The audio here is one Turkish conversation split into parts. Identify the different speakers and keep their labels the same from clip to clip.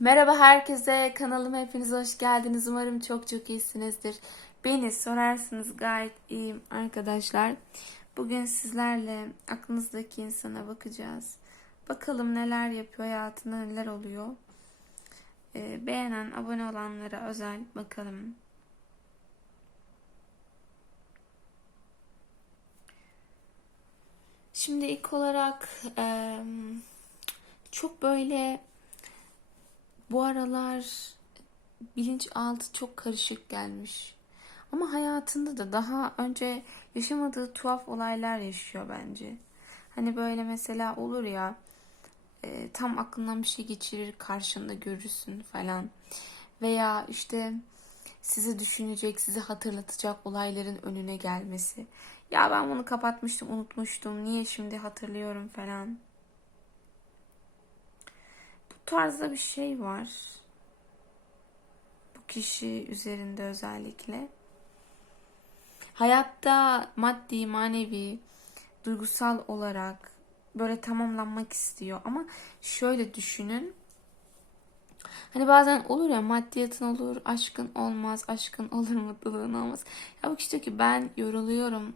Speaker 1: Merhaba herkese, kanalıma hepiniz hoş geldiniz. Umarım çok çok iyisinizdir. Beni sorarsınız gayet iyiyim arkadaşlar. Bugün sizlerle aklınızdaki insana bakacağız. Bakalım neler yapıyor, hayatında neler oluyor. Ee, beğenen, abone olanlara özel bakalım. Şimdi ilk olarak çok böyle bu aralar bilinçaltı çok karışık gelmiş. Ama hayatında da daha önce yaşamadığı tuhaf olaylar yaşıyor bence. Hani böyle mesela olur ya e, tam aklından bir şey geçirir karşında görürsün falan. Veya işte sizi düşünecek, sizi hatırlatacak olayların önüne gelmesi. Ya ben bunu kapatmıştım, unutmuştum. Niye şimdi hatırlıyorum falan. Tarzda bir şey var. Bu kişi üzerinde özellikle. Hayatta maddi, manevi, duygusal olarak böyle tamamlanmak istiyor. Ama şöyle düşünün. Hani bazen olur ya maddiyatın olur, aşkın olmaz, aşkın olur, mutluluğun olmaz. Ya bu kişi diyor ki ben yoruluyorum.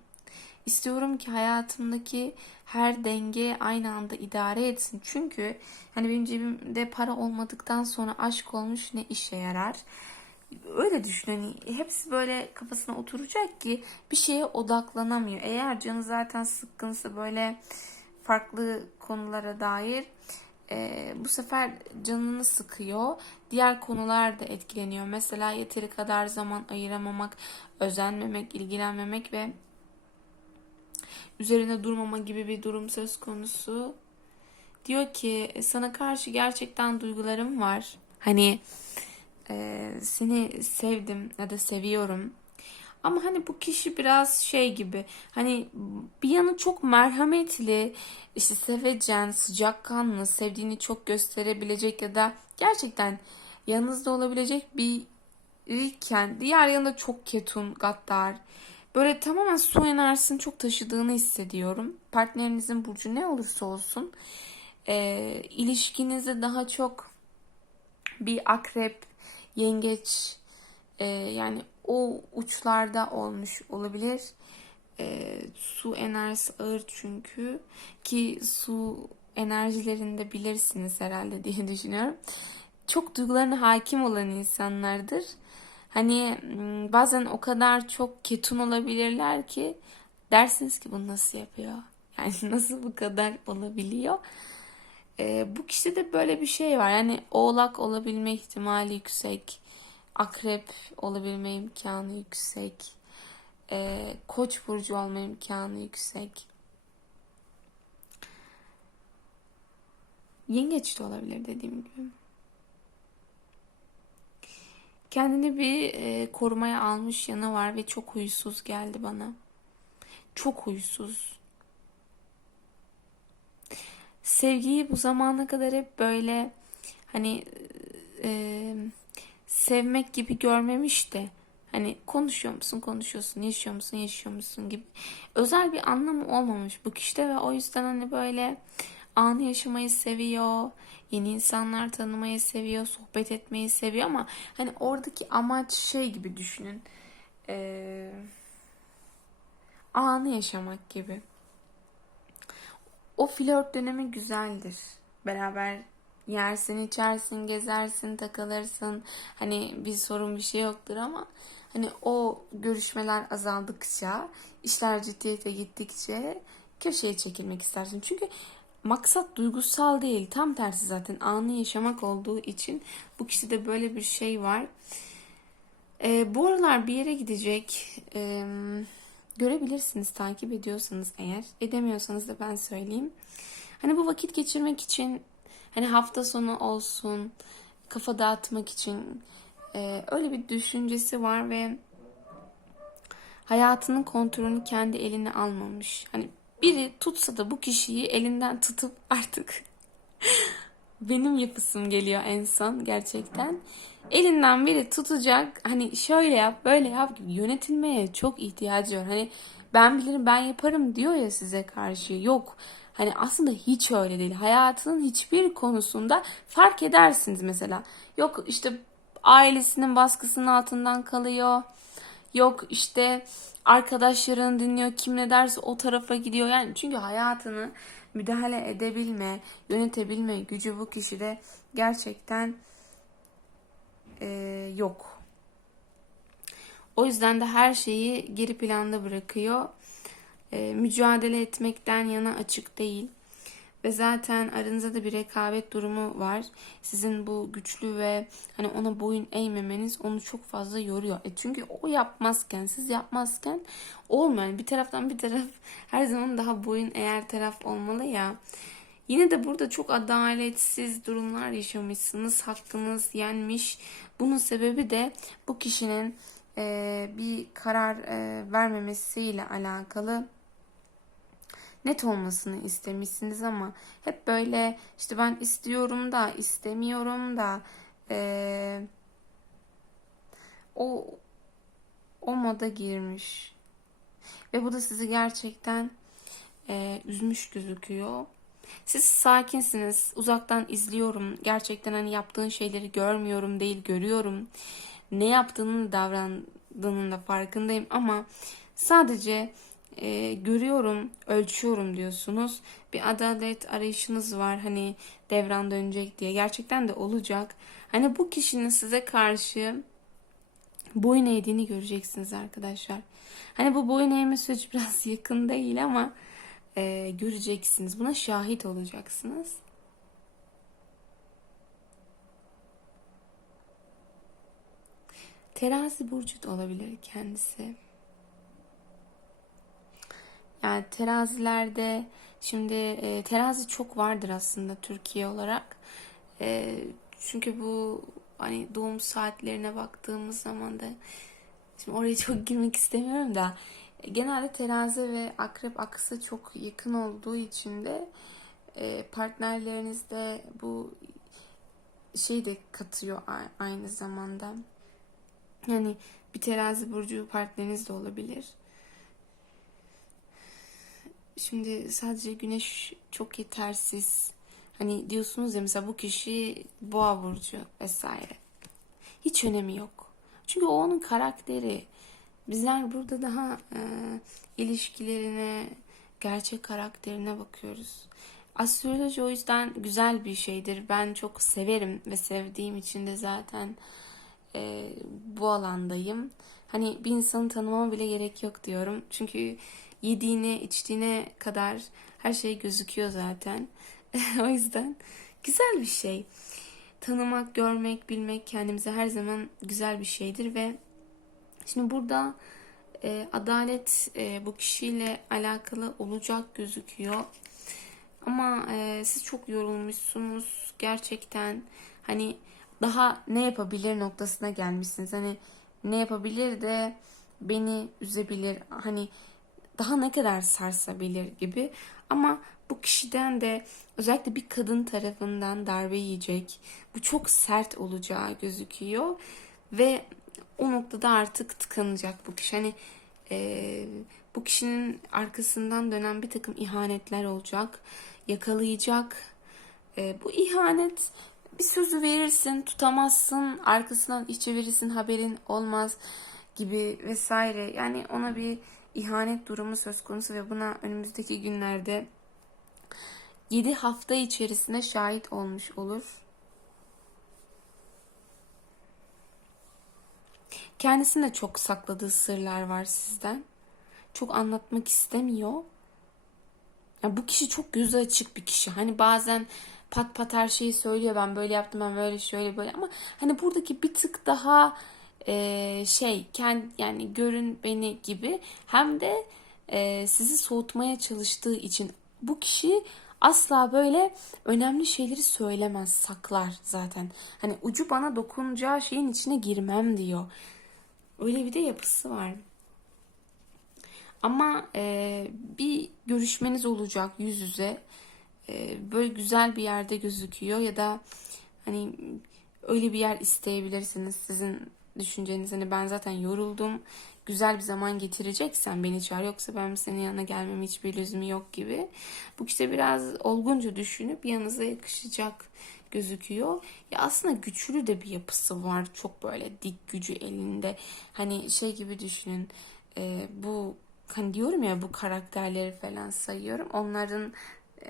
Speaker 1: İstiyorum ki hayatımdaki her denge aynı anda idare etsin. Çünkü hani benim cebimde para olmadıktan sonra aşk olmuş ne işe yarar? Öyle düşün hani hepsi böyle kafasına oturacak ki bir şeye odaklanamıyor. Eğer canı zaten sıkkınsa böyle farklı konulara dair e, bu sefer canını sıkıyor. Diğer konular da etkileniyor. Mesela yeteri kadar zaman ayıramamak, özenmemek, ilgilenmemek ve üzerine durmama gibi bir durum söz konusu. Diyor ki sana karşı gerçekten duygularım var. Hani e, seni sevdim ya da seviyorum. Ama hani bu kişi biraz şey gibi hani bir yanı çok merhametli, işte sevecen, sıcakkanlı, sevdiğini çok gösterebilecek ya da gerçekten yanınızda olabilecek biriyken diğer yanında çok ketum, gaddar. Böyle tamamen su enerjisini çok taşıdığını hissediyorum. Partnerinizin burcu ne olursa olsun e, ilişkinizde daha çok bir akrep, yengeç e, yani o uçlarda olmuş olabilir. E, su enerjisi ağır çünkü ki su enerjilerinde bilirsiniz herhalde diye düşünüyorum. Çok duygularına hakim olan insanlardır. Hani bazen o kadar çok ketum olabilirler ki dersiniz ki bunu nasıl yapıyor? Yani nasıl bu kadar olabiliyor? Ee, bu kişide de böyle bir şey var. Yani oğlak olabilme ihtimali yüksek. Akrep olabilme imkanı yüksek. Ee, koç burcu olma imkanı yüksek. Yengeç de olabilir dediğim gibi. Kendini bir e, korumaya almış yanı var ve çok huysuz geldi bana. Çok huysuz. Sevgiyi bu zamana kadar hep böyle hani e, sevmek gibi görmemiş de hani konuşuyor musun konuşuyorsun yaşıyor musun yaşıyor musun gibi özel bir anlamı olmamış bu kişide ve o yüzden hani böyle anı yaşamayı seviyor yeni insanlar tanımayı seviyor sohbet etmeyi seviyor ama hani oradaki amaç şey gibi düşünün ee, anı yaşamak gibi o flört dönemi güzeldir beraber yersin, içersin, gezersin, takılırsın. Hani bir sorun bir şey yoktur ama hani o görüşmeler azaldıkça, işler ciddiyete gittikçe köşeye çekilmek istersin. Çünkü maksat duygusal değil. Tam tersi zaten anı yaşamak olduğu için bu kişide böyle bir şey var. Ee, bu aralar bir yere gidecek. Ee, görebilirsiniz takip ediyorsanız eğer. Edemiyorsanız da ben söyleyeyim. Hani bu vakit geçirmek için Hani hafta sonu olsun, kafa dağıtmak için e, öyle bir düşüncesi var ve hayatının kontrolünü kendi eline almamış. Hani biri tutsa da bu kişiyi elinden tutup artık benim yapısım geliyor en son gerçekten. Elinden biri tutacak hani şöyle yap böyle yap gibi yönetilmeye çok ihtiyacı var. Hani ben bilirim ben yaparım diyor ya size karşı. Yok Hani aslında hiç öyle değil. Hayatının hiçbir konusunda fark edersiniz mesela. Yok işte ailesinin baskısının altından kalıyor. Yok işte arkadaşlarını dinliyor. Kim ne derse o tarafa gidiyor. Yani çünkü hayatını müdahale edebilme, yönetebilme gücü bu kişide gerçekten e, yok. O yüzden de her şeyi geri planda bırakıyor. E, mücadele etmekten yana açık değil. Ve zaten aranızda da bir rekabet durumu var. Sizin bu güçlü ve hani ona boyun eğmemeniz onu çok fazla yoruyor. E çünkü o yapmazken, siz yapmazken olmuyor. Yani bir taraftan bir taraf her zaman daha boyun eğer taraf olmalı ya. Yine de burada çok adaletsiz durumlar yaşamışsınız. Hakkınız yenmiş. Bunun sebebi de bu kişinin e, bir karar e, vermemesiyle alakalı net olmasını istemişsiniz ama hep böyle işte ben istiyorum da istemiyorum da e, o o moda girmiş ve bu da sizi gerçekten e, üzmüş gözüküyor. Siz sakinsiniz. Uzaktan izliyorum. Gerçekten hani yaptığın şeyleri görmüyorum değil, görüyorum. Ne yaptığının davrandığının da farkındayım ama sadece e, görüyorum, ölçüyorum diyorsunuz. Bir adalet arayışınız var. Hani devran dönecek diye. Gerçekten de olacak. Hani bu kişinin size karşı boyun eğdiğini göreceksiniz arkadaşlar. Hani bu boyun eğme süreci biraz yakın değil ama e, göreceksiniz. Buna şahit olacaksınız. Terazi burcu da olabilir kendisi. Yani terazilerde şimdi e, terazi çok vardır aslında Türkiye olarak. E, çünkü bu hani doğum saatlerine baktığımız zaman da şimdi oraya çok girmek istemiyorum da genelde terazi ve akrep aksı çok yakın olduğu için de e, partnerlerinizde bu şey de katıyor aynı zamanda. Yani bir terazi burcu partneriniz de olabilir. Şimdi sadece güneş çok yetersiz. Hani diyorsunuz ya mesela bu kişi boğa burcu vesaire. Hiç önemi yok. Çünkü o onun karakteri. Bizler burada daha e, ilişkilerine, gerçek karakterine bakıyoruz. Astroloji o yüzden güzel bir şeydir. Ben çok severim ve sevdiğim için de zaten e, bu alandayım. Hani bir insanı tanımama bile gerek yok diyorum. Çünkü yediğine, içtiğine kadar her şey gözüküyor zaten. o yüzden güzel bir şey. Tanımak, görmek, bilmek kendimize her zaman güzel bir şeydir ve şimdi burada e, adalet e, bu kişiyle alakalı olacak gözüküyor. Ama e, siz çok yorulmuşsunuz gerçekten. Hani daha ne yapabilir noktasına gelmişsiniz. Hani ne yapabilir de beni üzebilir. Hani daha ne kadar sarsabilir gibi. Ama bu kişiden de özellikle bir kadın tarafından darbe yiyecek. Bu çok sert olacağı gözüküyor. Ve o noktada artık tıkanacak bu kişi. Hani e, bu kişinin arkasından dönen bir takım ihanetler olacak. Yakalayacak. E, bu ihanet bir sözü verirsin tutamazsın arkasından iş çevirirsin haberin olmaz gibi vesaire. Yani ona bir ihanet durumu söz konusu ve buna önümüzdeki günlerde 7 hafta içerisinde şahit olmuş olur. Kendisinde çok sakladığı sırlar var sizden. Çok anlatmak istemiyor. Ya bu kişi çok gözü açık bir kişi. Hani bazen pat pat her şeyi söylüyor. Ben böyle yaptım, ben böyle şöyle böyle ama hani buradaki bir tık daha e, şey kendi yani görün beni gibi hem de e, sizi soğutmaya çalıştığı için bu kişi asla böyle önemli şeyleri söylemez, saklar zaten. Hani ucu bana dokunacağı şeyin içine girmem diyor. Öyle bir de yapısı var. Ama e, bir görüşmeniz olacak yüz yüze. E, böyle güzel bir yerde gözüküyor ya da hani öyle bir yer isteyebilirsiniz. Sizin düşünceniz hani ben zaten yoruldum. Güzel bir zaman getireceksen beni çağır yoksa ben senin yanına gelmem hiçbir lüzumu yok gibi. Bu kişi de biraz olgunca düşünüp yanınıza yakışacak gözüküyor. Ya aslında güçlü de bir yapısı var. Çok böyle dik gücü elinde. Hani şey gibi düşünün. e, bu hani diyorum ya bu karakterleri falan sayıyorum. Onların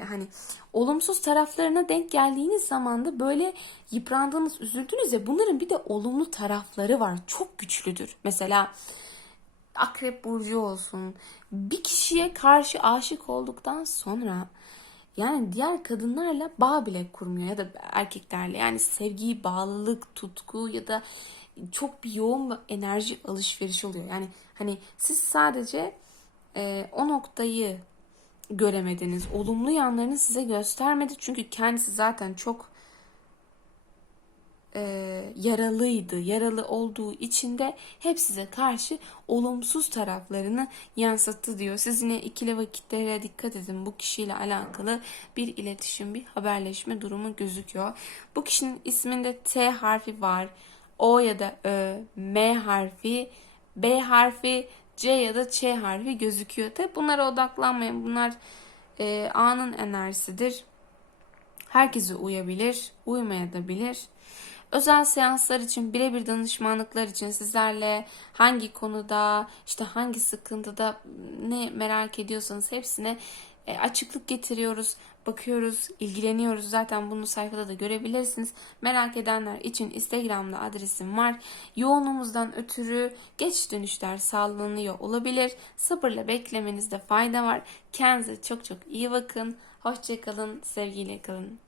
Speaker 1: hani olumsuz taraflarına denk geldiğiniz zaman da böyle yıprandığınız, üzüldünüz ya bunların bir de olumlu tarafları var. Çok güçlüdür. Mesela Akrep burcu olsun. Bir kişiye karşı aşık olduktan sonra yani diğer kadınlarla bağ bile kurmuyor ya da erkeklerle. Yani sevgi, bağlılık, tutku ya da çok bir yoğun bir enerji alışverişi oluyor. Yani hani siz sadece e, o noktayı göremediniz. Olumlu yanlarını size göstermedi. Çünkü kendisi zaten çok e, yaralıydı. Yaralı olduğu için de hep size karşı olumsuz taraflarını yansıttı diyor. Siz yine ikili vakitlere dikkat edin. Bu kişiyle alakalı bir iletişim, bir haberleşme durumu gözüküyor. Bu kişinin isminde T harfi var. O ya da Ö, M harfi, B harfi, C ya da Ç harfi gözüküyor. Tabi bunlara odaklanmayın. Bunlar e, anın enerjisidir. Herkese uyabilir, uymayabilir. Özel seanslar için, birebir danışmanlıklar için sizlerle hangi konuda, işte hangi sıkıntıda ne merak ediyorsanız hepsine e, açıklık getiriyoruz, bakıyoruz, ilgileniyoruz. Zaten bunu sayfada da görebilirsiniz. Merak edenler için Instagram'da adresim var. Yoğunluğumuzdan ötürü geç dönüşler sağlanıyor olabilir. Sabırla beklemenizde fayda var. Kendinize çok çok iyi bakın. Hoşçakalın, sevgiyle kalın.